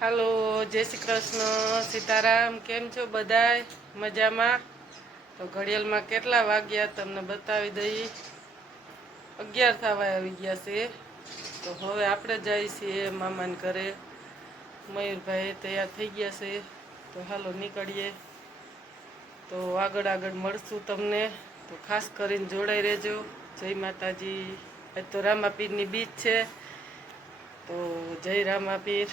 હાલો, જય શ્રી કૃષ્ણ. સીતારામ, કેમ છો બધાય? મજામાં? તો ઘડિયાળમાં કેટલા વાગ્યા તમને બતાવી દઈ. અગિયાર થવા આવી ગયા છે. તો હવે આપણે જઈએ છીએ મામાને ઘરે. મયુરભાઈ તૈયાર થઈ ગયા છે. તો હાલો નીકળીએ. તો આગળ આગળ મળશું તમને. તો ખાસ કરીને જોડાઈ રહેજો. જય માતાજી. આજ તો રામાપીરની બીચ છે. તો જય રામાપીર.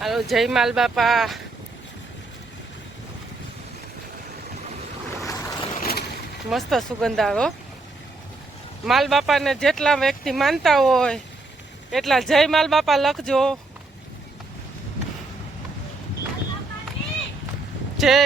હાલો જય માલ બાપા. મસ્ત સુગંધ આવો માલ બાપાને જેટલા વ્યક્તિ માનતા હોય એટલા જય માલ બાપા લખજો. જય.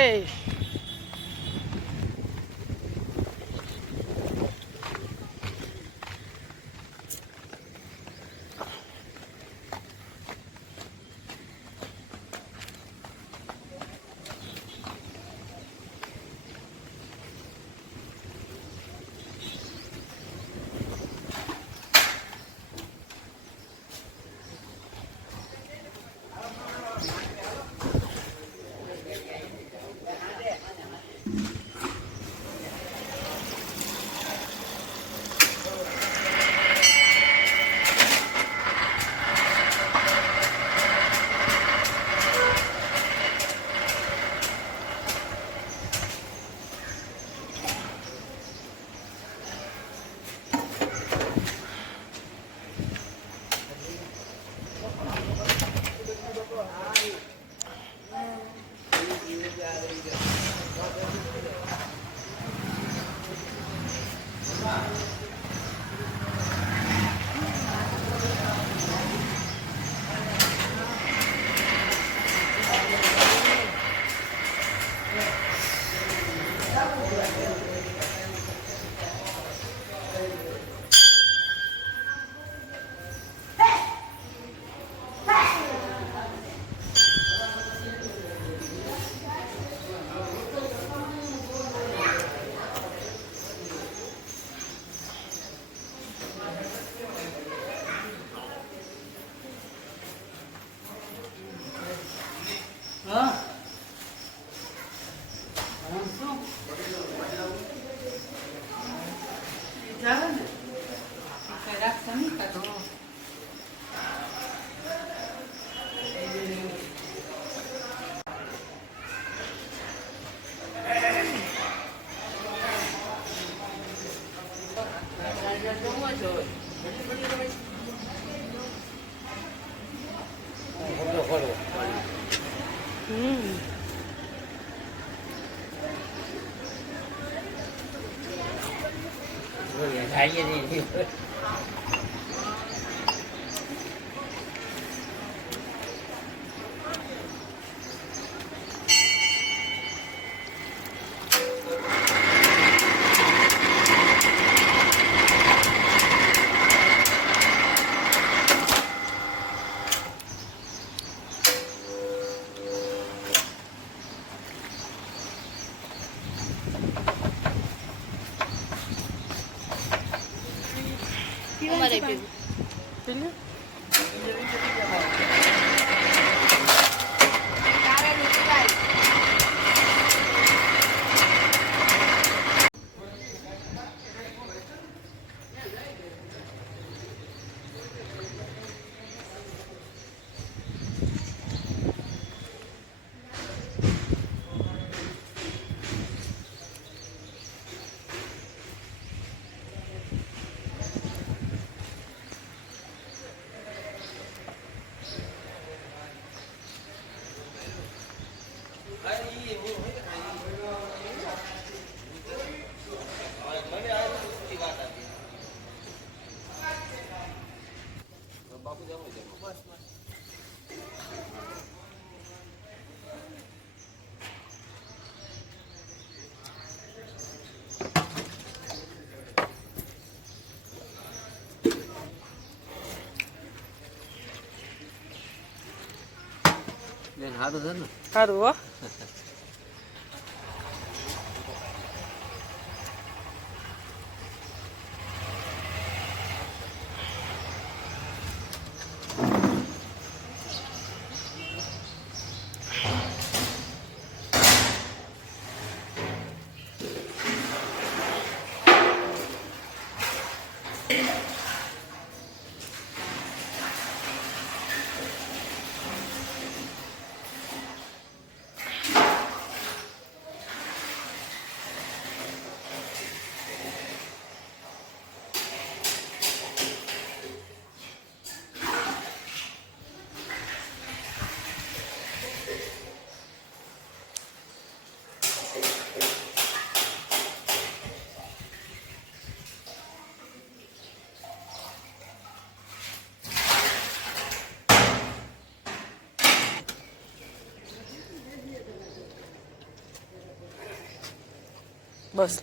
Mm. Thấy như thế પેલું સારું છે ને? સારું હો. બસ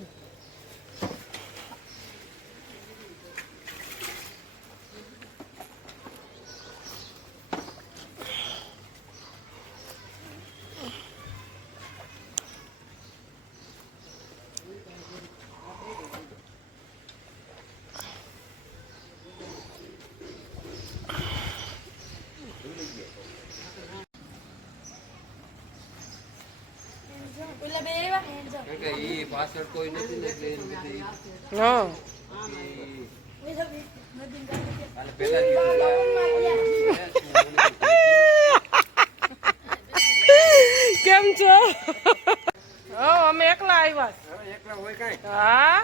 કારણ કે ઈ પાછળ કોઈ નથી ને એટલે બધી હા. ઈ કાલે કેમ છો? અમે એકલા આવ્યા એકલા હોય કાંઈ? હા?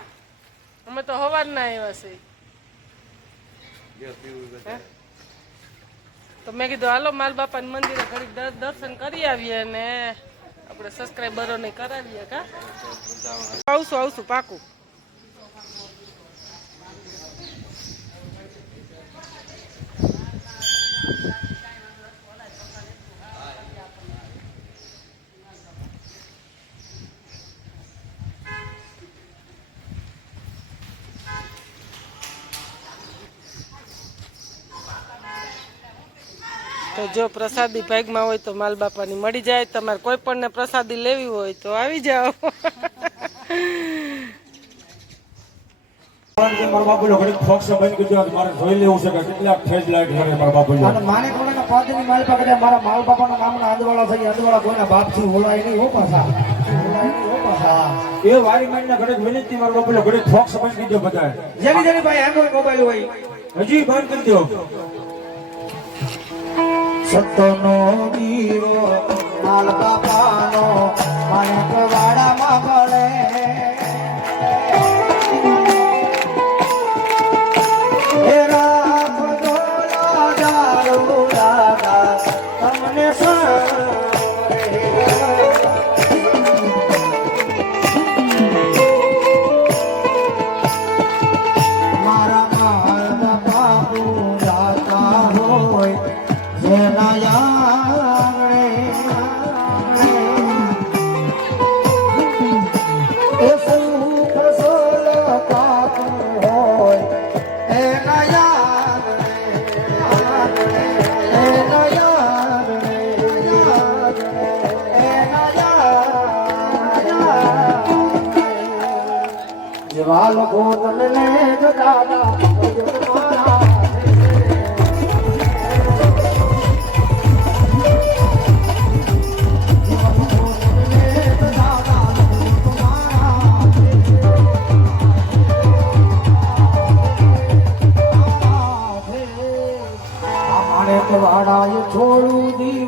અમે તો સવારના આવ્યા છે તો મેં કીધું હાલો માલ બાપા મંદિરે ઘડીક દર્શન કરી આવીએ અને આપણે સબસ્ક્રાઈબરોને કરાવીએ કા? આવશું આવશું પાકું. તો જો પ્રસાદી ભાગમાં હોય તો માલ બાપાની મળી જાય. તમારે કોઈ પણને પ્રસાદી લેવી હોય તો આવી જાઓ. એ વારી મારીને ઘડીક વિનંતી મારા બાપુલો ઘડીક ફોક્સ બંધ કરી દો બધા જેની જેની ભાઈ એન્ડ્રોઈડ મોબાઈલ હોય. હજી બંધ કરી દો. સતનો દીવો લાલ બાપાનો માણેક વાડામાં જેવા લોકો તમને છોડું દીવન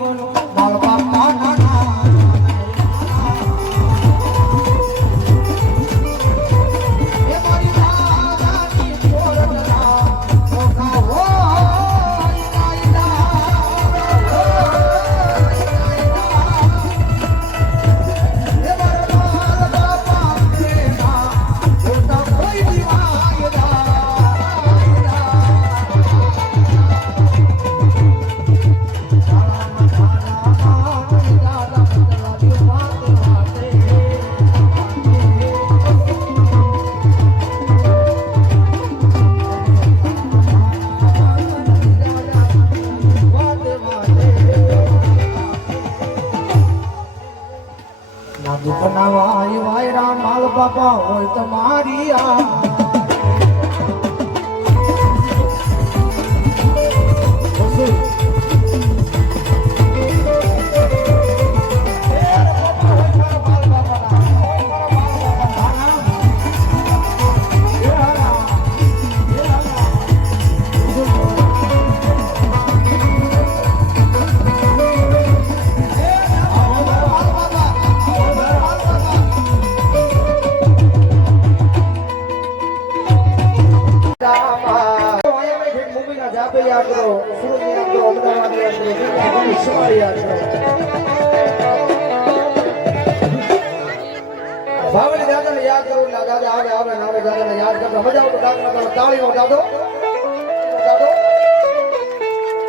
કરો દાદા આવે આવે આવે દાદાને યાદ કરતા મજા આવતો દાદા કરો તાળીનો દાદો દાદો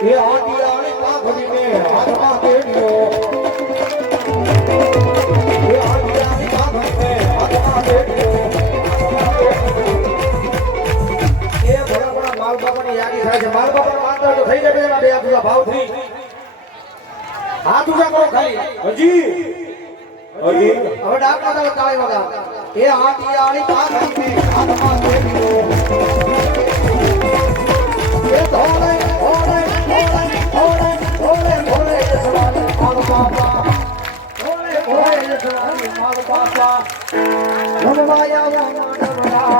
એ હાથિયાળી પાઘડીને હાથમાં કેડ્યો એ હાથિયાળી પાઘડીને હાથમાં કેડ્યો એ ભલા ભલા માલ બાપાની યાદી થાય છે માલ બાપાને માનતા તો થઈ જાય પેલા બે હાથ ઊંચા ભાવથી હાથ ઊંચા કરો ખાલી હજી હવે ડાક તાળી વગા એ હાથિયાળી પાઘડીને હાથમાં કેડ્યો એ ધોળે ધોળે ધોળે ધોળે ધોળે ધોળે જસવાને માલ બાપા ધોળે ધોળે જસવાને માલ બાપા રમવાયા માનવરા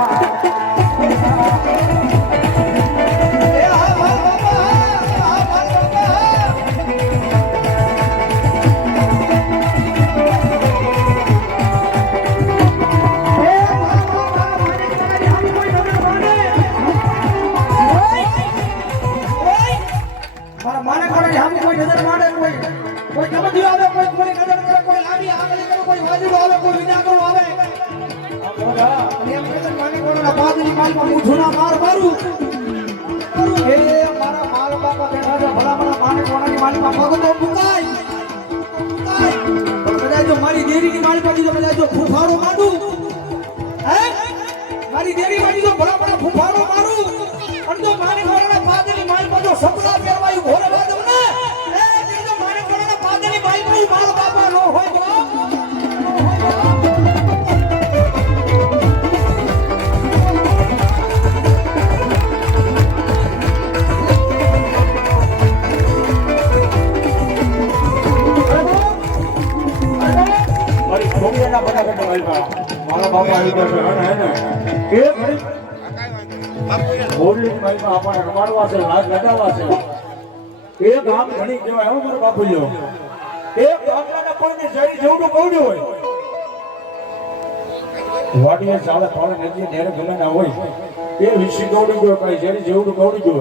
મારી દેરી પાછી તો ભલા ભલા ફૂફાડો મારું. અને તો માને કોરોના બાદની માલ પાછો સપના પહેરવાયું ઘોડે બાદમ ને એ તે માને કોરોના બાદની માલ પાછી મારો બાપા નો હોય તો. મારી મારી મારા બાપા આવી ગયા છે એ છે છે. ગામ ઘણી ગયો, કઈ જરી જેવડું ગયો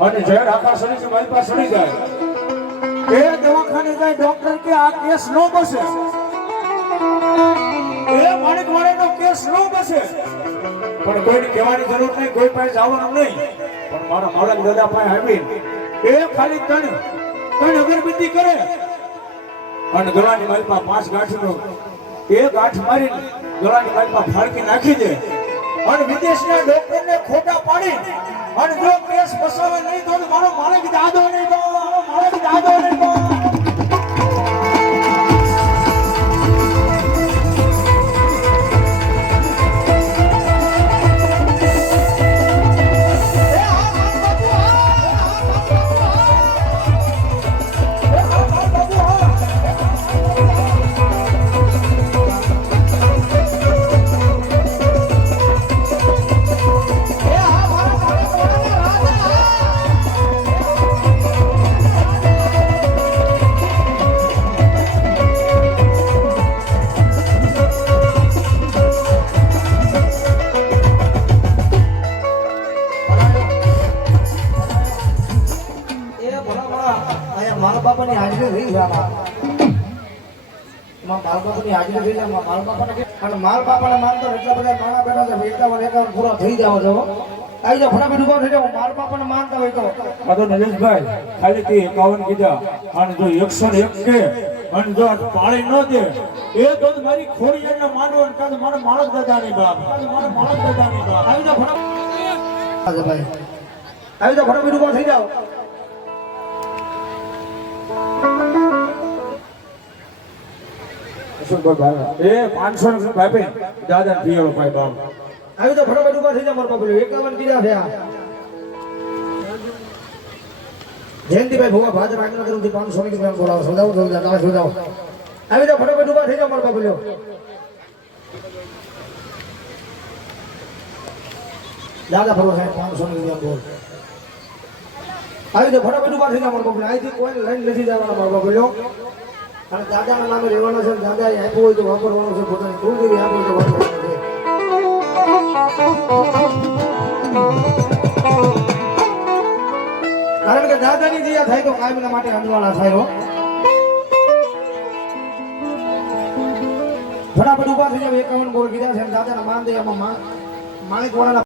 અને ઝેર આખા શરીર મારી પાસે સડી જાય. એ દવાખાને જાય, ડોક્ટર કે આ કેસ નો બસે. કેસ નો બસે. પણ કોઈને કહેવાની જરૂર નહીં, કોઈ પાસે જવાનું નહીં. પણ મારા માળક દાદા પાસે આવી એ ખાલી ત્રણ ત્રણ અગરબત્તી કરે. અને ગળાની માલપા પાંચ ગાંઠનો એ ગાંઠ મારી ગળાની માલપા ફાળકી નાખી દે. અને વિદેશના ડોક્ટરને ખોટા પાડી અને જો કેસ ફસાવે નહીં તો મારો માલક દાદો નહીં તો મારો માલક દાદો નહીં તો બાપાની હાજરી થઈ છે મારા બાપાની હાજરી થઈ છે એમાં બાપાને અને મારા બાપાને માનતા એટલા બધા માણા બેઠા છે એકાવન એકાવન પૂરો થઈ જાવ છો. આવી જાવ ફટાફટ ઊભો થઈ જાઓ મારા બાપાને માનતા હોય તો. તો નરેશભાઈ ખાલી તે એકાવન કીધા. અને જો એકસો ને એક કે અને જો પાળી ન દે એ તો મારી ખોડી એને માનવો ને કાં તો મારા માણસ દાદાની બાપ કાં મારા માણસ દાદાની બાપ. આવી જાવ ફટાફટ આવી જાવ ફટાફટ ઊભો થઈ જાઓ. પાંચસો એ પાંચસો રૂપિયા ભાઈ? દાદા ભાઈ બાપ આવી તો ફટાફટ ઊભા થઈ જાઓ મારા બાપુ એકાવન કીધા થયા. જયંતિભાઈ ભોગા ભાદર આગળ કરું પાંચસો ની ગ્રામ બોલાવો. સોદાવો આવી તો ફટાફટ ઊભા થઈ જાઓ મારા બાપુ દાદા ફરવા સાહેબ પાંચસો ની ગ્રામ બોલ. આવી તો ફટાફટ ઊભા થઈ જાઓ મારા બાપુ અહીંથી કોઈ લઈને નથી જવાના મારા બાપુ અને દાદાના નામે રહેવાનો છે દાદા આપ્યું હોય તો વાપરવાનું છે, પોતાની કુળદેવી આપ્યું તો વાપરવાનું છે. કારણ કે દાદાની દયા થાય તો કાયમના માટે અંજવાળા થાય હો. ફટાફટ ઊભા થઈ જાવ એકાવન બોલ કીધા છે દાદાના માન દે એમાં માણેક વાળાના